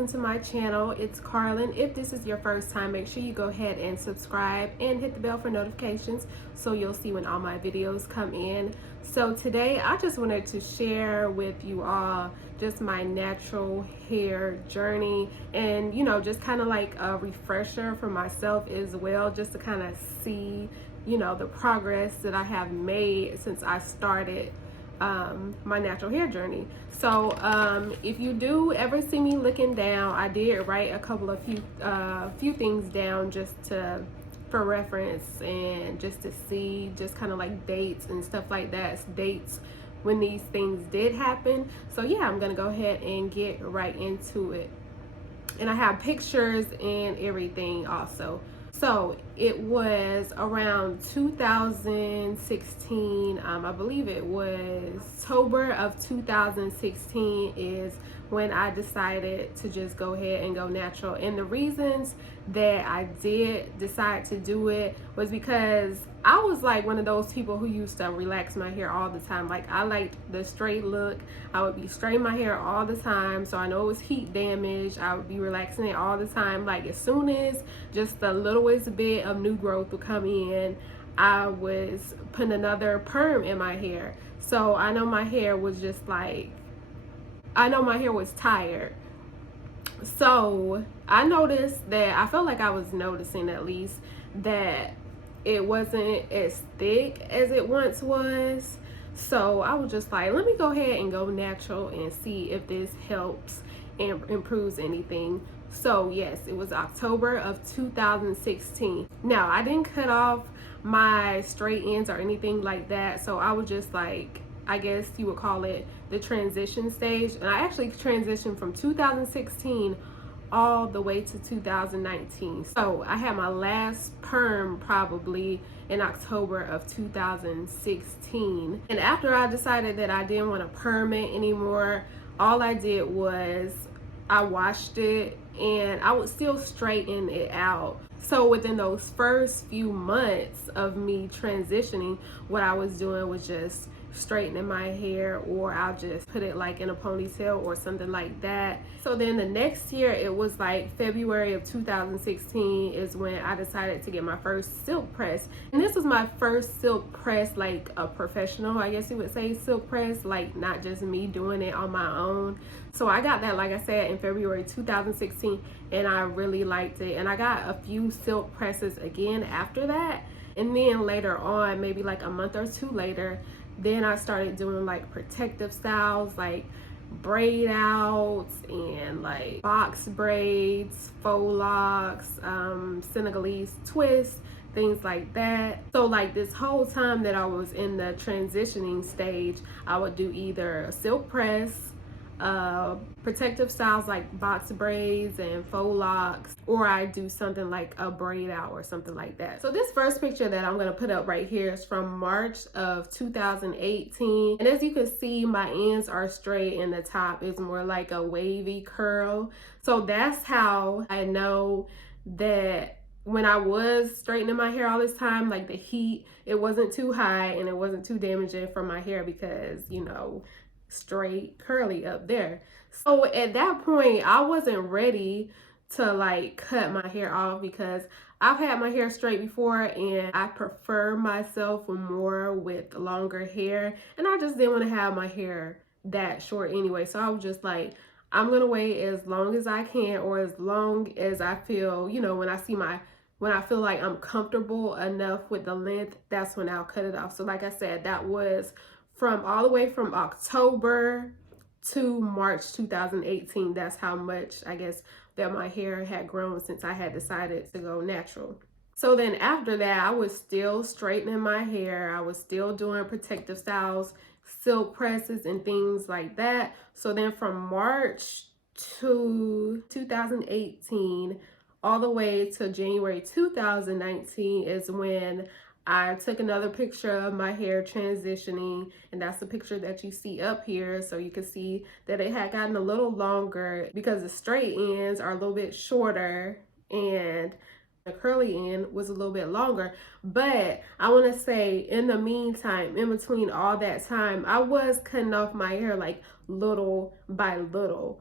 welcome to my channel. It's Carlyn. If this is your first time, make sure you go ahead and subscribe and hit the bell for notifications so you'll see when all my videos come in. So today I just wanted to share with you all just my natural hair journey, and just kind of like a refresher for myself as well, just to kind of see the progress that I have made since I started my natural hair journey. So if you do ever see me looking down, I did write a couple of few things down just for reference, and just to see just kind of like dates and stuff like that, dates when these things did happen. So yeah, I'm gonna go ahead and get right into it, and I have pictures and everything also. So it was around 2016, I believe it was October of 2016 is when I decided to just go ahead and go natural. And the reasons that I did decide to do it was because I was like one of those people who used to relax my hair all the time. Like, I liked the straight look. I would be straightening my hair all the time, so I know it was heat damage. I would be relaxing it all the time. Like, as soon as just the littlest bit of new growth would come in, I was putting another perm in my hair. So I know my hair was just like, I know my hair was tired. So I noticed that, I felt like I was noticing at least, that it wasn't as thick as it once was. So I was just like, let me go ahead and go natural and see if this helps and improves anything. So yes, it was October of 2016. Now, I didn't cut off my straight ends or anything like that. So I was just like, I guess you would call it the transition stage. And I actually transitioned from 2016 all the way to 2019. So I had my last perm probably in October of 2016. And after I decided that I didn't want to perm it anymore, all I did was I washed it, and I would still straighten it out. So within those first few months of me transitioning, what I was doing was just straightening my hair, or I'll just put it like in a ponytail or something like that. So then the next year, it was like February of 2016 is when I decided to get my first silk press. And this was my first silk press, like a professional, I guess you would say, silk press, like not just me doing it on my own. So I got that, like I said, in February 2016, and I really liked it. And I got a few silk presses again after that. And then later on, maybe like a month or two later, then I started doing like protective styles, like braid outs and like box braids, faux locks, Senegalese twists, things like that. So like this whole time that I was in the transitioning stage, I would do either a silk press, protective styles like box braids and faux locks, or I do something like a braid out or something like that. So this first picture that I'm going to put up right here is from March of 2018, and as you can see, my ends are straight and the top is more like a wavy curl. So that's how I know that when I was straightening my hair all this time, like the heat, it wasn't too high and it wasn't too damaging for my hair, because straight curly up there. So at that point, I wasn't ready to like cut my hair off, because I've had my hair straight before and I prefer myself more with longer hair, and I just didn't want to have my hair that short anyway. So I was just like, I'm gonna wait as long as I can, or as long as I feel, when I feel like I'm comfortable enough with the length, that's when I'll cut it off. So like I said, that was from all the way from October to March 2018. That's how much, I guess, that my hair had grown since I had decided to go natural. So then after that, I was still straightening my hair. I was still doing protective styles, silk presses and things like that. So then from March to 2018 all the way to January 2019 is when I took another picture of my hair transitioning, and that's the picture that you see up here. So you can see that it had gotten a little longer because the straight ends are a little bit shorter and the curly end was a little bit longer. But I want to say, in the meantime, in between all that time, I was cutting off my hair like little by little.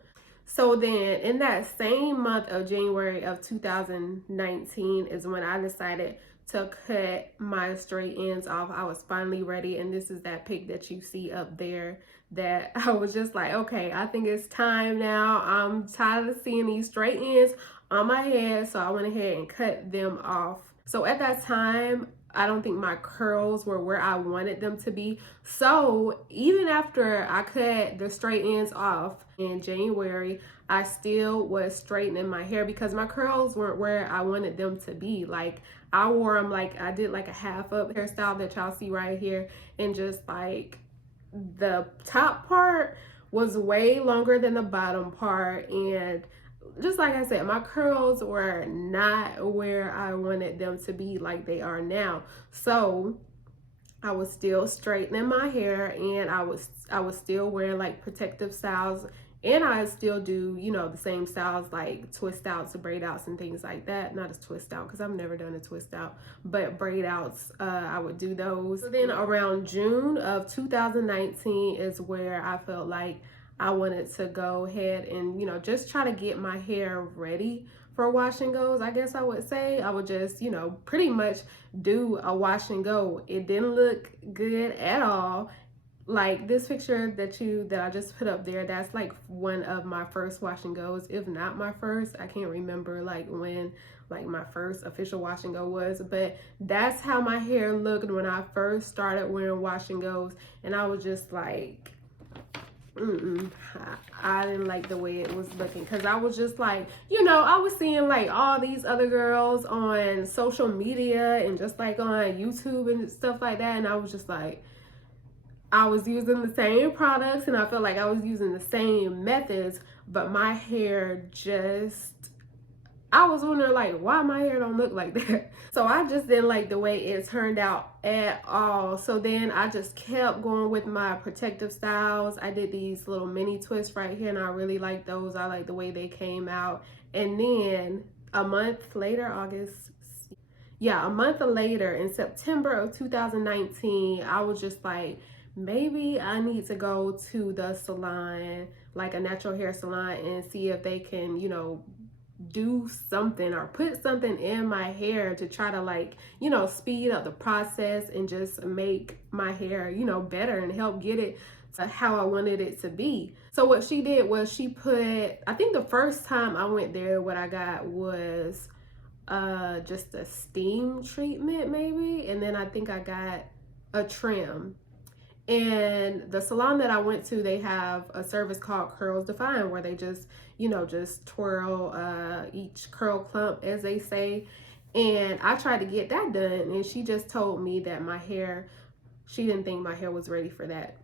So then in that same month of January of 2019 is when I decided to cut my straight ends off. I was finally ready, and this is that pic that you see up there, that I was just like, okay, I think it's time now. I'm tired of seeing these straight ends on my head, so I went ahead and cut them off. So at that time, I don't think my curls were where I wanted them to be. So even after I cut the straight ends off in January, I still was straightening my hair because my curls weren't where I wanted them to be. Like, I wore them, like I did like a half up hairstyle that y'all see right here, and just like the top part was way longer than the bottom part, and just like I said, my curls were not where I wanted them to be like they are now. So I was still straightening my hair, and I was still wearing like protective styles, and I still do, the same styles like twist outs, braid outs, and things like that. Not a twist out because I've never done a twist out, but braid outs, I would do those. So then around June of 2019 is where I felt like I wanted to go ahead and, just try to get my hair ready for wash and goes. I guess I would say I would just, pretty much do a wash and go. It didn't look good at all. Like this picture that I just put up there, that's like one of my first wash and goes, if not my first. I can't remember like when like my first official wash and go was, but that's how my hair looked when I first started wearing wash and goes. And I was just like, I didn't like the way it was looking, because I was just like, I was seeing like all these other girls on social media and just like on YouTube and stuff like that, and I was just like, I was using the same products and I felt like I was using the same methods, but my hair just, I was wondering like why my hair don't look like that. So I just didn't like the way it turned out at all. So then I just kept going with my protective styles. I did these little mini twists right here, and I really like those. I like the way they came out. And then a month later, a month later in September of 2019, I was just like, maybe I need to go to the salon, like a natural hair salon, and see if they can, do something or put something in my hair to try to like, speed up the process and just make my hair, better and help get it to how I wanted it to be. So what she did was she put, I think the first time I went there, what I got was just a steam treatment maybe, and then I think I got a trim. And the salon that I went to, they have a service called Curls Define, where they just, just twirl each curl clump, as they say. And I tried to get that done, and she just told me that she didn't think my hair was ready for that.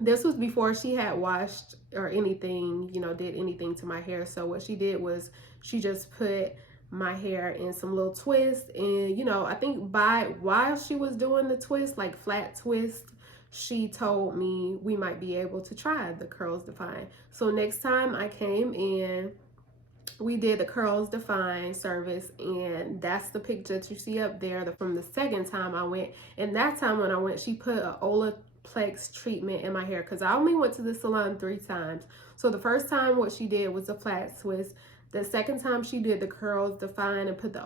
This was before she had washed or anything, did anything to my hair. So what she did was she just put my hair in some little twists, and I think while she was doing the twist, like flat twist, she told me we might be able to try the Curls Define. So next time I came in, we did the Curls Define service, and that's the picture that you see up there from the second time I went. And that time when I went, she put a Olaplex treatment in my hair, because I only went to the salon 3 times. So the first time what she did was a flat twist. The second time she did the Curls Define and put the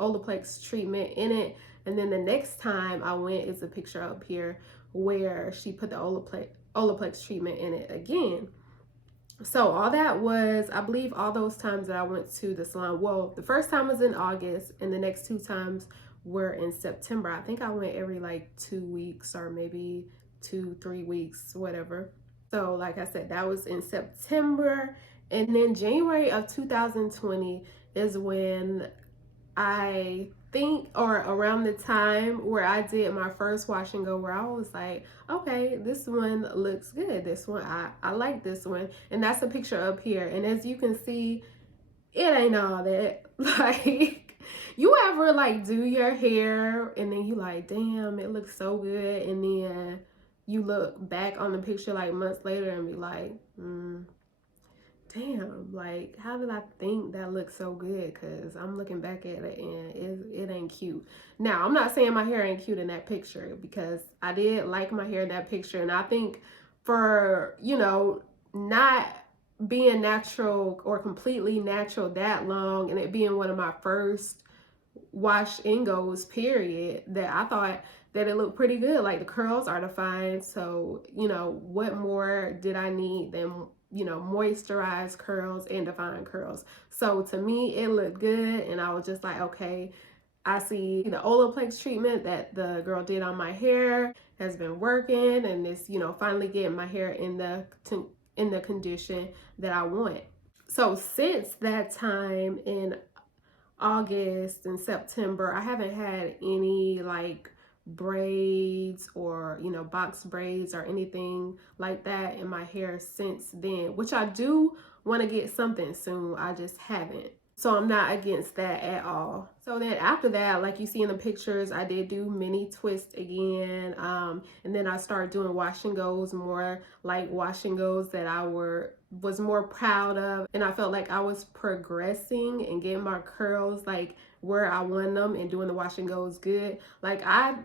Olaplex treatment in it. And then the next time I went is a picture up here where she put the Olaplex treatment in it again. So all that was, I believe all those times that I went to the salon, well, the first time was in August and the next 2 times were in September. I think I went every like 2 weeks or maybe 2-3 weeks, whatever. So like I said, that was in September. And then January of 2020 is when I think, or around the time where I did my first wash and go, where I was like, okay, this one looks good. This one, I like this one. And that's a picture up here. And as you can see, it ain't all that. Like, you ever like do your hair and then you like, damn, it looks so good. And then you look back on the picture like months later and be like, damn, like, how did I think that looked so good? Because I'm looking back at it and it ain't cute. Now, I'm not saying my hair ain't cute in that picture, because I did like my hair in that picture. And I think for, not being natural or completely natural that long, and it being one of my first wash and goes period, that I thought that it looked pretty good. Like the curls are defined, so what more did I need than moisturized curls and defined curls? So to me it looked good, and I was just like, okay, I see the Olaplex treatment that the girl did on my hair has been working, and it's finally getting my hair in the condition that I want. So since that time in August and September, I haven't had any like braids or box braids or anything like that in my hair since then, which I do want to get something soon. I just haven't. So I'm not against that at all. So then after that, like you see in the pictures, I did do mini twist again. And then I started doing wash and goes, more like wash and goes that I was more proud of. And I felt like I was progressing and getting my curls like where I want them and doing the wash and goes good. Like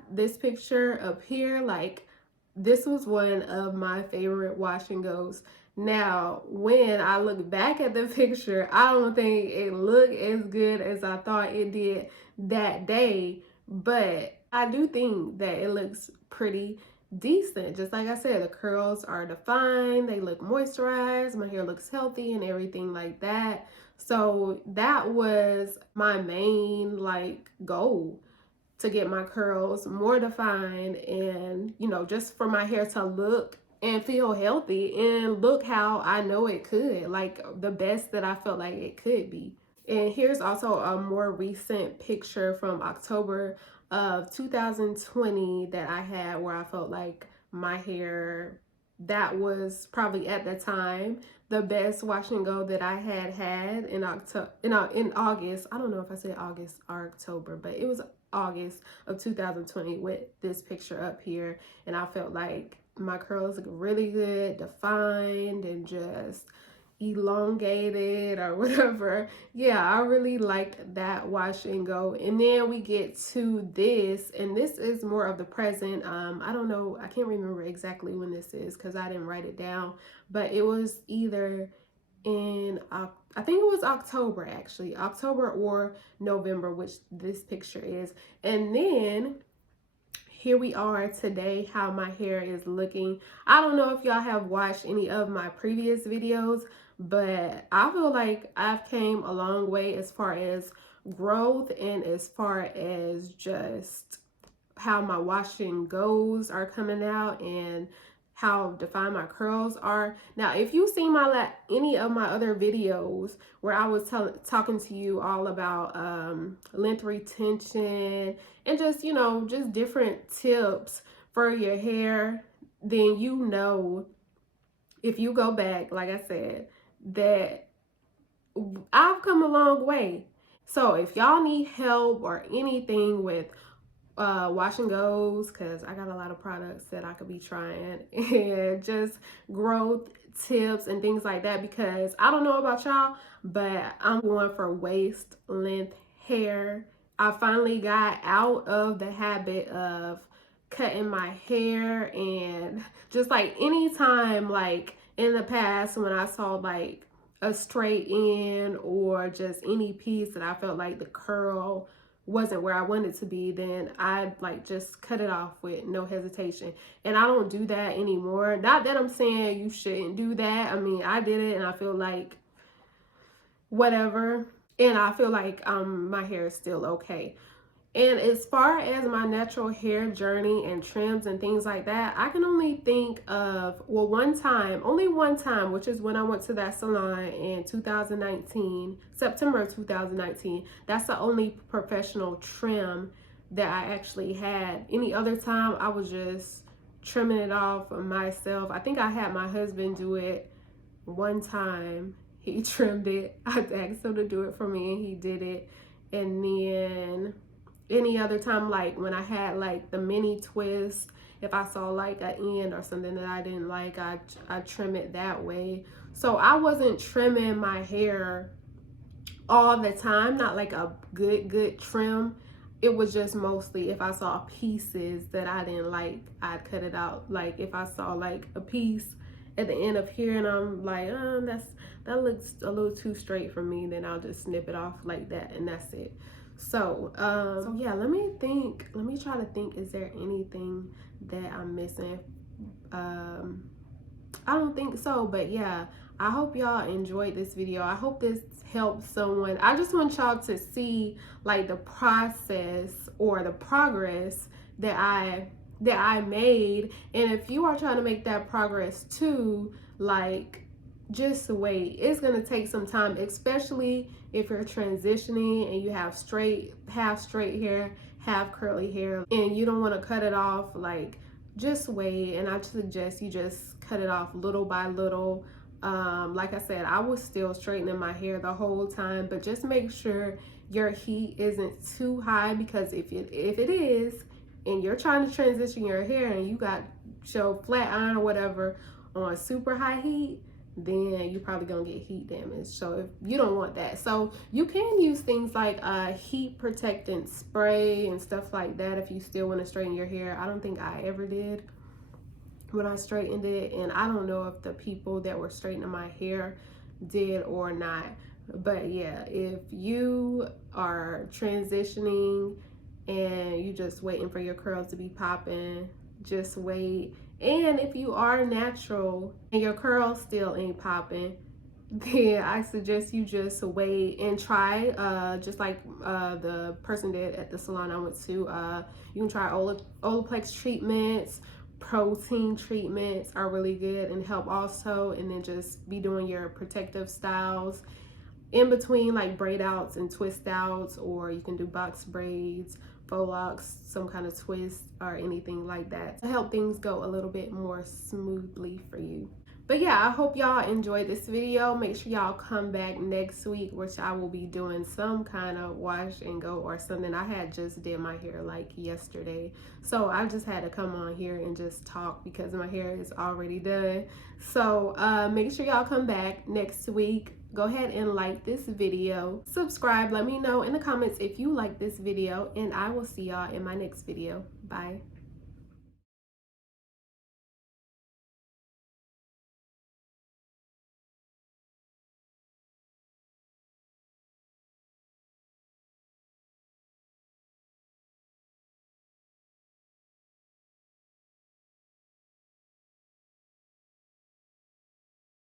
this picture up here, like this was one of my favorite wash and goes. Now, when I look back at the picture, I don't think it looked as good as I thought it did that day, but I do think that it looks pretty decent. Just like I said, the curls are defined, they look moisturized, my hair looks healthy and everything like that. So that was my main like goal, to get my curls more defined and just for my hair to look and feel healthy and look how I know it could, like the best that I felt like it could be. And here's also a more recent picture from October of 2020 that I had, where I felt like my hair, that was probably at the time the best wash and go that I had in October, in August. I don't know if I said August or October, but it was August of 2020 with this picture up here. And I felt like my curls look really good, defined, and just elongated or whatever. Yeah, I really liked that wash and go. And then we get to this, and this is more of the present. I don't know, I can't remember exactly when this is because I didn't write it down, but it was either in I think it was October, actually October or November, which this picture is. And then here we are today, how my hair is looking. I don't know if y'all have watched any of my previous videos, but I feel like I've came a long way as far as growth and as far as just how my washing goes are coming out and how defined my curls are. Now, if you've seen any of my other videos where I was talking to you all about length retention and just just different tips for your hair, then if you go back, like I said, that I've come a long way. So if y'all need help or anything with wash and goes, because I got a lot of products that I could be trying, and just growth tips and things like that, because I don't know about y'all, but I'm going for waist length hair. I finally got out of the habit of cutting my hair, and just like anytime, like in the past when I saw like a straight end or just any piece that I felt like the curl wasn't where I wanted to be, then I'd like just cut it off with no hesitation. And I don't do that anymore. Not that I'm saying you shouldn't do that. I mean, I did it and I feel like whatever. And I feel like my hair is still okay. And as far as my natural hair journey and trims and things like that, I can only think of, well, only one time, which is when I went to that salon in 2019, September of 2019. That's the only professional trim that I actually had. Any other time, I was just trimming it off myself. I think I had my husband do it one time. He trimmed it. I asked him to do it for me and he did it. And then any other time, like when I had like the mini twist, if I saw like an end or something that I didn't like, I trim it that way. So I wasn't trimming my hair all the time, not like a good trim. It was just mostly if I saw pieces that I didn't like, I'd cut it out. Like if I saw like a piece at the end of here and I'm like, that looks a little too straight for me, then I'll just snip it off like that and that's it. So yeah, let me try to think, is there anything that I'm missing? I don't think so, but yeah, I hope y'all enjoyed this video. I hope this helps someone. I just want y'all to see like the process or the progress that I made. And if you are trying to make that progress too, like, just wait. It's gonna take some time, especially if you're transitioning and you have half straight hair, half curly hair, and you don't want to cut it off. Like, just wait. And I suggest you just cut it off little by little. Like I said, I was still straightening my hair the whole time, but just make sure your heat isn't too high, because if it is, and you're trying to transition your hair and you got your flat iron or whatever on super high heat, then you're probably gonna get heat damage. So if you don't want that, so you can use things like heat protectant spray and stuff like that if you still want to straighten your hair. I don't think I ever did when I straightened it, and I don't know if the people that were straightening my hair did or not. But yeah, if you are transitioning and you just waiting for your curls to be popping, just wait. And if you are natural and your curls still ain't popping, then I suggest you just wait and try, just like the person did at the salon I went to. You can try Olaplex treatments. Protein treatments are really good and help also. And then just be doing your protective styles in between, like braid outs and twist outs, or you can do box braids, faux locks, some kind of twist or anything like that to help things go a little bit more smoothly for you. But yeah, I hope y'all enjoyed this video. Make sure y'all come back next week, which I will be doing some kind of wash and go or something. I had just did my hair like yesterday, so I just had to come on here and just talk because my hair is already done. So make sure y'all come back next week. Go ahead and like this video, subscribe, let me know in the comments if you like this video, and I will see y'all in my next video. Bye.